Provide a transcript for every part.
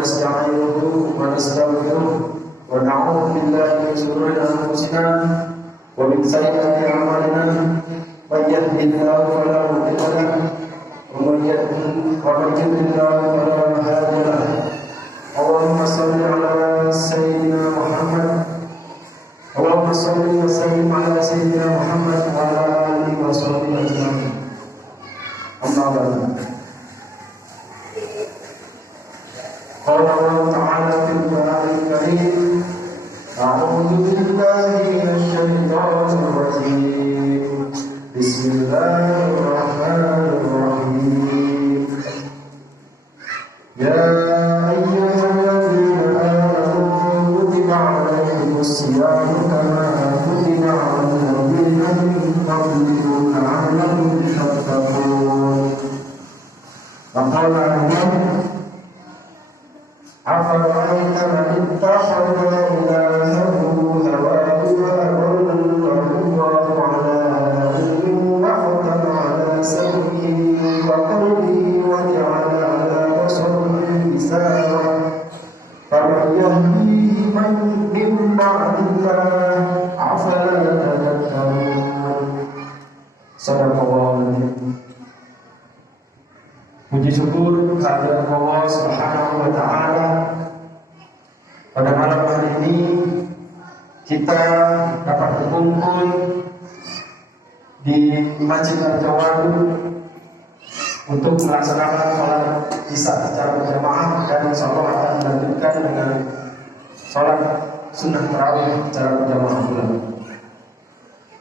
ونستعينه ونستغفره ونعوذ بالله من شرور أنفسنا ومن سيئات أعمالنا من يهده الله فلا مضل له ومن يضلل الله فلا هادي له. اللهم صل على سيدنا محمد اللهم صل وسلم على سيدنا محمد وعلى آله وصحبه أجمعين. أما بعد، قال الله تعالى في القرآن الكريم: أعوذ بالله من الشيطان الرجيم، بسم الله الرحمن الرحيم. يا أيها الذين آمنوا كتب عليكم الصيام كما كتب على الذين من قبلكم لعلكم تتقون. وقال أيضا: أفرأيت من اتخذ إلهه هواه وأضله الله على علم وختم على سمعه وقلبه وجعل على بصره غشاوة فمن يهديه من بعد الله أفلا تذكرون. Sadaqallahul. Puji syukur kehadirat Allah Subhanahu wa taala. Pada malam hari ini kita dapat berkumpul di Masjid Al-Jawadud untuk melaksanakan sholat Isya secara berjamaah, dan insyaallah akan dilanjutkan dengan sholat sunnah tarawih secara berjamaah pula.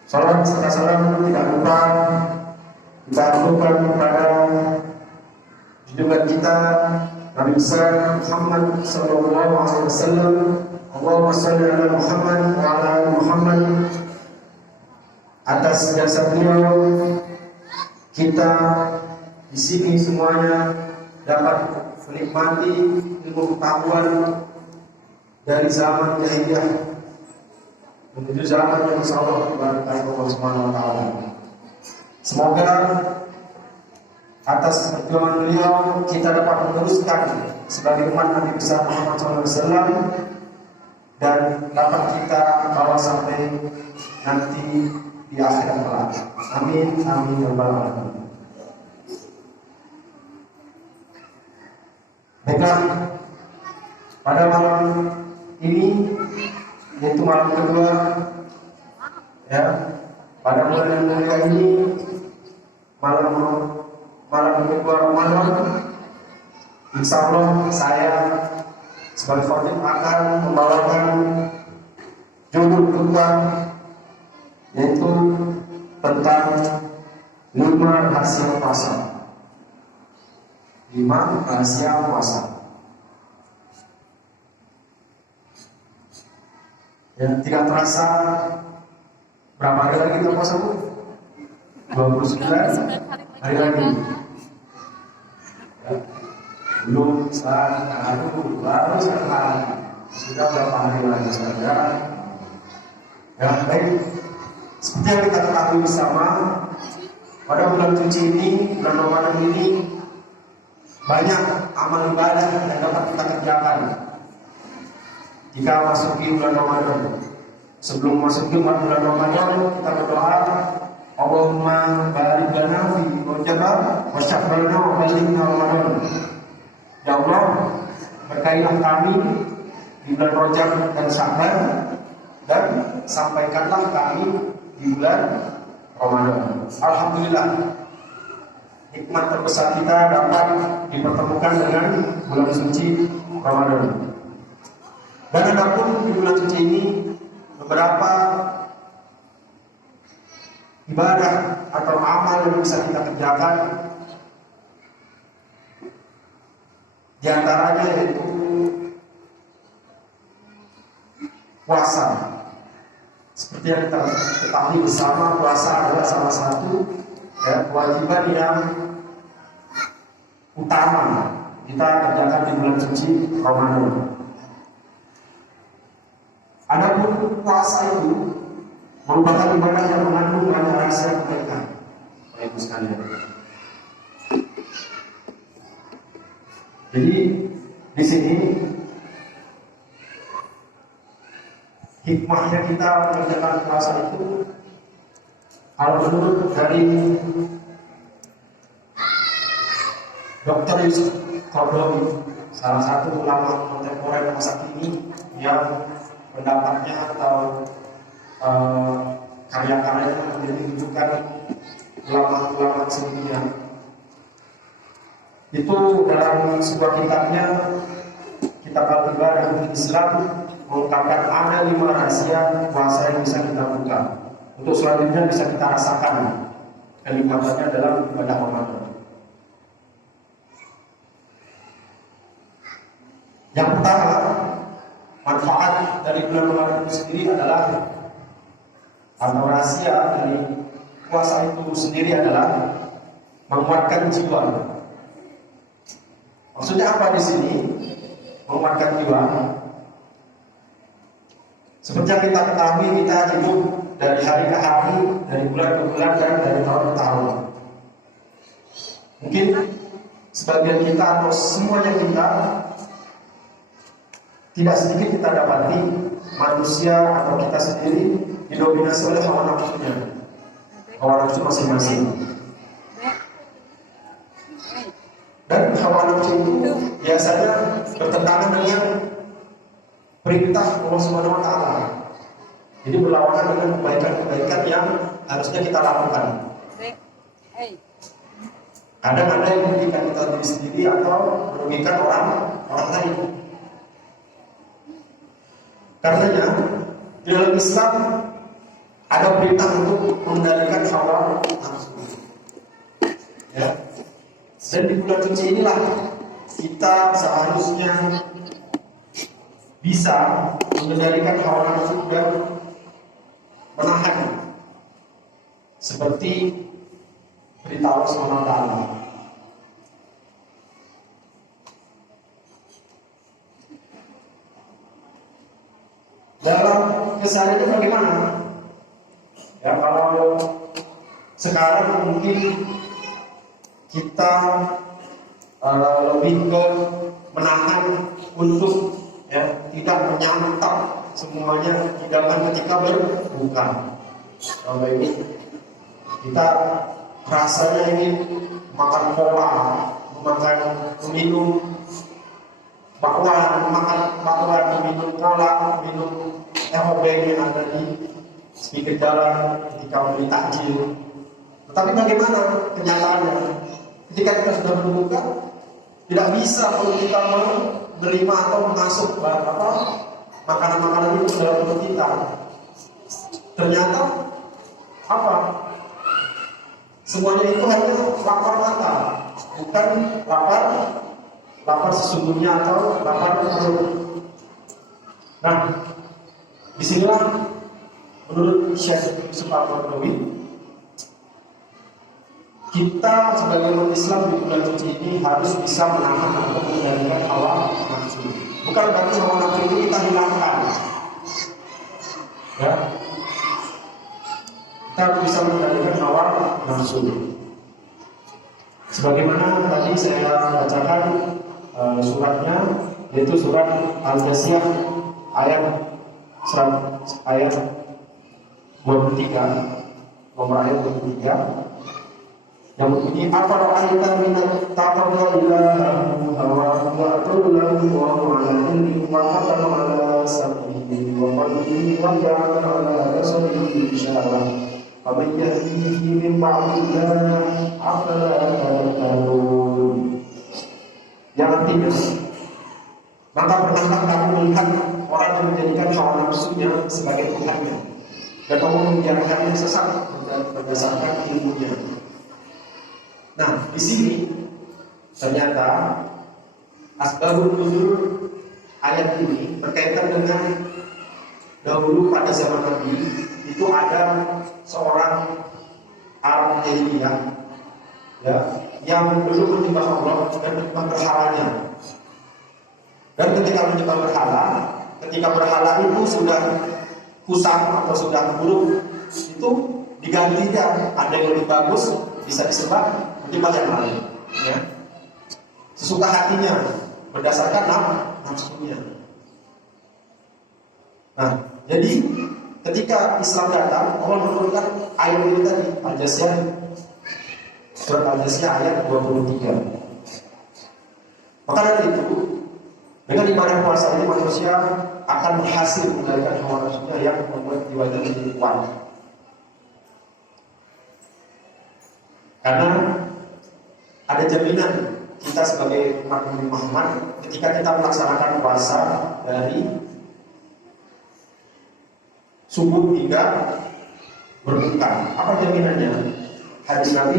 Sholat serta salam tidak lupa kita aturkan kepada junjungan kita Nabi besar Muhammad sallallahu alaihi wasallam. Allahumma shalli ala Muhammad wa ala ali Muhammad. Atas jasa beliau kita di sini semuanya dapat menikmati ilmu pengetahuan dari zaman jahiliyah menuju zaman yang insyaallah diberkahi Allah Subhanahu wa taala. Semoga atas perjuangan beliau kita dapat meneruskan sebagai umat Nabi besar Muhammad SAW dan dapat kita bawa sampai nanti di akhirat kelak. Amin amin ya rabbal alamin. Baiklah, pada malam ini yaitu malam kedua ya, pada bulan yang mulia ini, malam kedua Ramadan, insyaallah saya sebagai khotib akan membawakan judul khutbah yaitu tentang 5 rahasia puasa. 5 rahasia puasa. Ya, tidak terasa berapa hari lagi kita puasa, Bu? 29 hari lagi. Ya, belum baru sekarang sudah berapa hari lagi saja. Ya, baik. Seperti yang kita ketahui bersama, pada bulan suci ini, bulan Ramadan ini, banyak amal ibadah yang dapat kita kerjakan jika masuki bulan Ramadan. Sebelum masuk bulan Ramadan, kita berdoa, Allahumma barik lana fi Rajab wa sya'ban wa balighna Ramadan. Ya Allah, berkailah kami di bulan Rajab dan Sya'ban, dan sampaikanlah kami di bulan Ramadan. Alhamdulillah, hikmat terbesar kita dapat dipertemukan dengan bulan suci Ramadan. Dan adapun di bulan suci ini beberapa ibadah atau amal yang bisa kita kerjakan, di antaranya yaitu puasa. Seperti yang kita ketahui bersama, puasa adalah salah satu kewajiban yang utama kita kerjakan di bulan suci Ramadan. Adapun puasa itu merupakan ibadah yang mengandung banyak rahasia kebaikan. Bapak Ibu sekalian. Jadi Di sini hikmahnya kita mengerjakan puasa itu, kalau menurut dari Dr. Yusuf Qaradawi, salah satu ulama kontemporer masa kini yang pendapatnya atau karya-karyanya menjadi rujukan ulama-ulama sedunia, itu dalam sebuah kitabnya, Kitab Al-Ibadah Islam, mengungkapkan ada 5 rahasia puasa yang bisa kita buka. Untuk selanjutnya bisa kita rasakan kenikmatannya dalam ibadah Ramadan. Yang pertama, manfaat dari bulan Ramadan itu sendiri adalah, atau rahasia dari puasa itu sendiri adalah menguatkan jiwa. Maksudnya apa di sini? Menguatkan jiwa. Seperti yang kita ketahui, kita hidup dari hari ke hari, dari bulan ke bulan, dan dari tahun ke tahun. Mungkin sebagian kita atau semuanya kita, tidak sedikit kita dapati manusia atau kita sendiri didominasi oleh hawa nafsunya, hawa nafsu masing-masing. Dan hawa nafsu itu biasanya bertentangan dengan perintah Allah Subhanahu wa Ta'ala. Jadi berlawanan dengan kebaikan-kebaikan yang harusnya kita lakukan. Kadang ada yang merugikan kita sendiri atau merugikan orang lain. Karenanya di dalam Islam ada perintah untuk mengendalikan hawa nafsu. Ya. Dan di bulan suci inilah kita seharusnya bisa mengendalikan hawa nafsu dan menahan, seperti perintah Allah SWT. Dalam keseharian itu bagaimana? Ya, kalau sekarang mungkin kita lebih ke menahan untuk tidak menyantap semuanya hidangan ketika berbuka. Kalau ini kita rasanya ingin makan cola, minum bakwan, minum cola, minum ehobeng yang ada di pinggir jalan ketika membeli takjil. Tetapi bagaimana kenyataannya? Ketika kita sudah berbuka, tidak bisa kalau kita menerima atau masuk makanan-makanan itu dalam perut kita. Ternyata apa? Semuanya itu hanya lapar mata, bukan lapar sesungguhnya atau lapar perut. Nah, disinilah menurut Syekh Yusuf Qaradawi, kita sebagai umat Islam di bulan suci ini harus bisa menahan atau mengendalikan hawa nafsu. Bukan berarti hawa nafsu itu kita hilangkan. Ya, kita harus bisa mengendalikan hawa nafsu. Sebagaimana tadi saya bacakan suratnya, yaitu surat Al-Jasiyah ayat 23, nomor ayat 23. Yang bunyi afara'aita min taqaddara ilahu hawa wa tulahu wa ala ilmi wa qadara ala sabbihi wa qalbihi wa ja'ala ala rasalihi syarah faman yahdihi min ba'dillah afala tadhkurun. Yang artinya, maka pernahkah kamu melihat orang yang menjadikan hawa nafsunya sebagai Tuhannya dan kamu membiarkannya sesat berdasarkan ilmunya. Nah, di sini ternyata asbabun nuzul ayat ini berkaitan dengan dahulu pada zaman Nabi itu ada seorang Arab jahiliyah, ya, yang dulu menyembah Allah dan menyembah berhalanya. Dan ketika menyembah berhala, ketika berhala itu sudah kusam atau sudah buruk, itu digantinya ada yang lebih bagus, bisa disembah, menyembah yang lain, ya, sesuka hatinya. berdasarkan nafsunya. Nah, jadi ketika Islam datang, Allah menurunkan ayat ini tadi, Al-Jasiyah, surat Al-Jasiyah ayat 23. Maka dari itu, dengan ibadah puasa ini manusia akan berhasil mengendalikan hawa nafsunya yang membuat jiwanya menjadi kuat. Karena ada jaminan kita sebagai umat Nabi Muhammad ketika kita melaksanakan puasa dari subuh hingga berbuka. Apa jaminannya? Hadis Nabi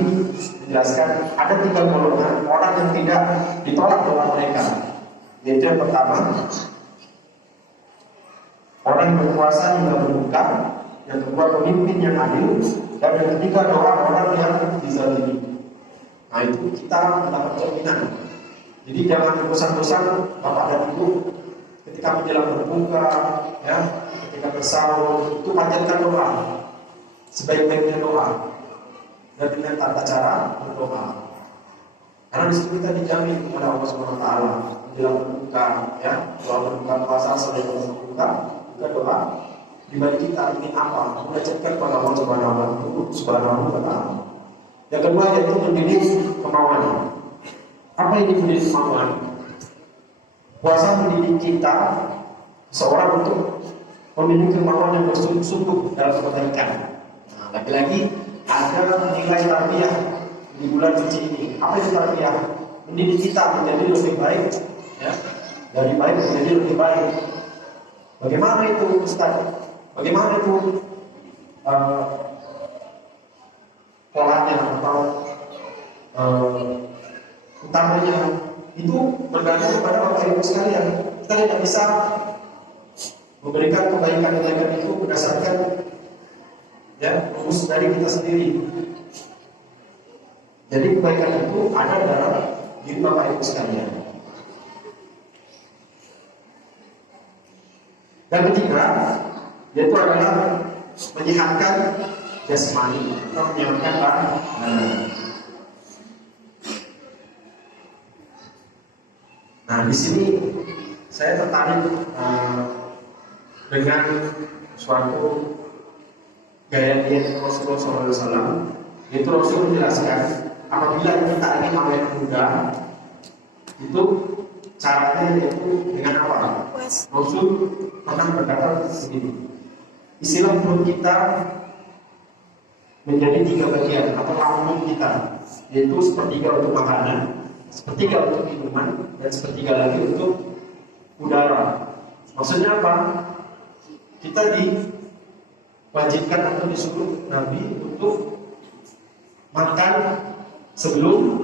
menjelaskan ada 3 golongan orang yang tidak ditolak doa mereka. Yaitu yang pertama, orang yang berpuasa hingga berbuka. Yang kedua, pemimpin yang adil. Dan yang ketiga, orang-orang yang dizalimi. Nah, itu kita mendapat jaminan. Jadi jangan bosan-bosan Bapak dan Ibu ketika menjelang berbuka, ya, ketika bersahur, itu panjatkan doa. Sebaik-baiknya doa. Dan dengan tata cara berdoa. Karena di situ kita dijamin kepada Allah Subhanahu wa taala menjelang berbuka, ya, doa berbuka puasa sampai berbuka, juga doa dibagi kita ingin apa, mengajarkan kepada Allah Subhanahu wa taala. Yang kedua yaitu mendidik kemauan. Apa ini mendidik kemauan? Puasa mendidik kita seorang untuk memiliki kemauan yang bersungguh-sungguh dalam kebaikan. Nah, lagi-lagi ada nilai tarbiyah di bulan suci ini. Apa itu tarbiyah? Mendidik kita menjadi lebih baik, ya, dari baik menjadi lebih baik. Bagaimana itu, Ustaz? Bagaimana itu polanya atau utamanya? Itu bergantung kepada Bapak Ibu sekalian. Kita tidak bisa memberikan kebaikan-kebaikan itu berdasarkan, ya, rumus dari kita sendiri. Jadi kebaikan itu ada dalam diri Bapak Ibu sekalian. Dan ketiga, yaitu adalah menyehatkan jasmani atau menyehatkan badan. Nah, di sini saya tertarik dengan suatu gaya diet Rasulullah SAW. Yaitu Rasul menjelaskan apabila kita ingin awet muda, itu caranya yaitu dengan apa? Rasul pernah berkata begini, istilah tubuh kita menjadi 3 bagian atau lambung kita, yaitu sepertiga untuk makanan, sepertiga untuk minuman, dan sepertiga lagi untuk udara. Maksudnya apa? Kita diwajibkan atau disuruh Nabi untuk makan sebelum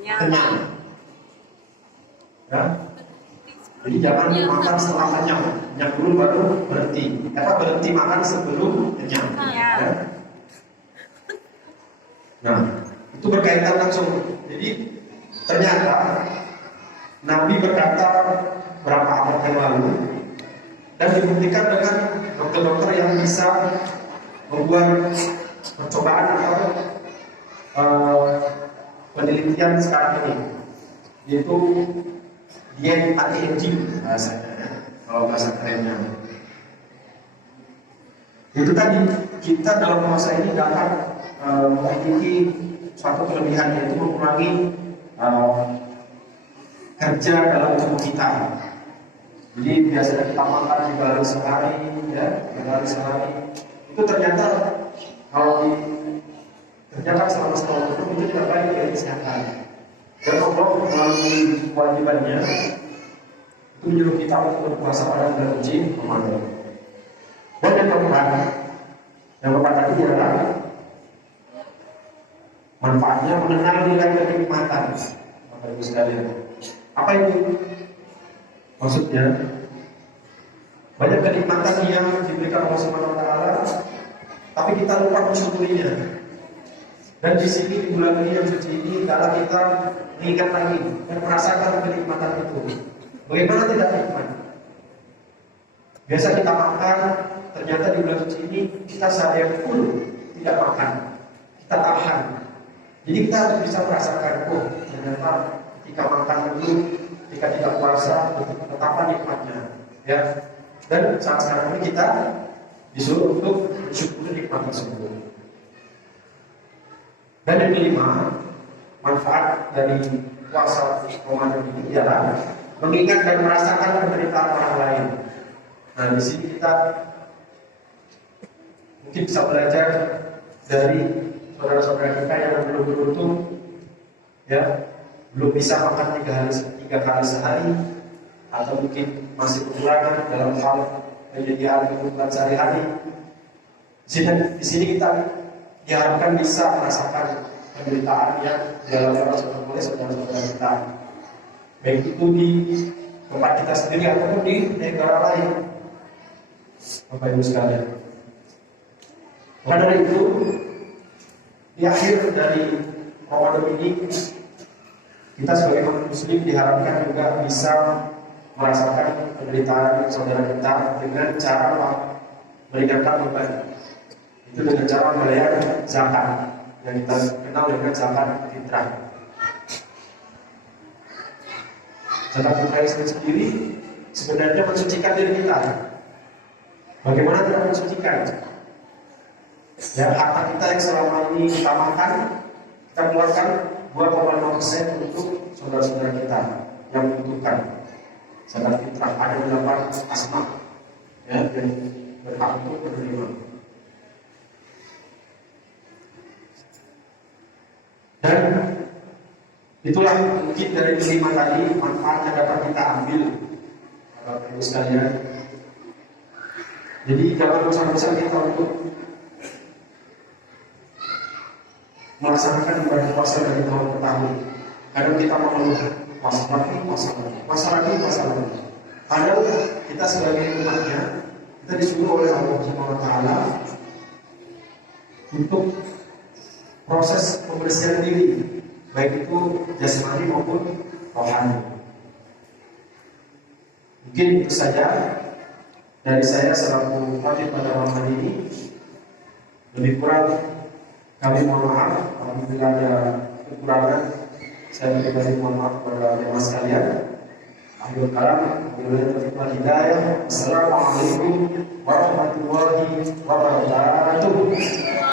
kenyang. Ya. Jadi jangan makan setelah kenyang. Kenyang dulu baru berhenti. Karena berhenti makan sebelum kenyang. Ya. Nah, itu berkaitan langsung. Jadi ternyata Nabi berkata berapa abad yang lalu dan dibuktikan dengan dokter-dokter yang bisa membuat percobaan atau penelitian sekarang ini, yaitu diet anti-aging bahasanya, kalau bahasa kerennya. Itu tadi kita dalam puasa ini dapat memiliki suatu kelebihan, yaitu mengurangi kerja dalam tubuh kita. Jadi biasanya kita makan 3 hari sehari, ya, 3 hari sehari. Itu ternyata kalau dikerjakan selama setahun itu tidak baik bagi kesehatan. Dan Allah melalui kewajibannya itu menyuruh kita untuk berpuasa pada bulan suci Ramadan. Dan yang keempat tadi adalah manfaatnya mengenal nilai kenikmatan. Bapak Ibu sekalian, apa itu? Maksudnya banyak kenikmatan yang diberikan Allah Subhanahu wa taala, tapi kita lupa mensyukurinya. Dan di sini di bulan ini yang suci ini, kalau kita mengingat lagi dan merasakan kenikmatan itu, bagaimana tidak nikmat? Biasa kita makan, ternyata di bulan suci ini kita seharian full tidak makan, kita tahan. Jadi kita harus bisa merasakan, ternyata ketika makan itu ketika kita puasa betapa nikmatnya, ya. Dan saat sekarang ini kita disuruh untuk bersyukur nikmat tersebut. Dan yang kelima, manfaat dari puasa Ramadan ini ialah mengingat dan merasakan penderitaan orang lain. Nah, di sini kita mungkin bisa belajar dari saudara-saudara kita yang belum beruntung, ya, belum bisa makan 3 kali sehari, atau mungkin masih kekurangan dalam hal penyediaan kebutuhan sehari-hari. Di sini kita diharapkan bisa merasakan penderitaan yang dialami oleh saudara-saudara kita, baik itu di tempat kita sendiri ataupun di negara lain. Bapak Ibu sekalian, karena itu di akhir dari Ramadan ini kita sebagai umat muslim diharapkan juga bisa merasakan penderitaan saudara kita dengan cara meringankan beban. Itu dengan cara membayar zakat yang kita kenal dengan zakat fitrah. Zakat fitrah itu sendiri sebenarnya mensucikan diri kita. Bagaimana kita mensucikan? Ya, harta kita yang selama ini kita makan, kita keluarkan 2,5% untuk saudara-saudara kita yang membutuhkan. Zakat fitrah ada 8 asma, ya, yang berhak untuk menerima. Dan itulah mungkin dari kelima tadi manfaat yang dapat kita ambil, Bapak Ibu sekalian. Jadi jangan bosan-bosan kita untuk melaksanakan ibadah puasa dari tahun ke tahun. Kadang kita mengeluh puasa lagi. Padahal kita sebagai umatnya, kita disuruh oleh Allah Subhanahu wa Ta'ala untuk proses pembersihan diri, baik itu jasmani maupun rohani. Mungkin itu saja dari saya selaku khotib pada malam hari ini. Lebih kurang kami mohon maaf apabila ada kekurangan. Saya pribadi mohon maaf kepada jemaah sekalian. Akhirul kalam, wabillahi taufiq wal hidayah. Assalamualaikum warahmatullahi wabarakatuh.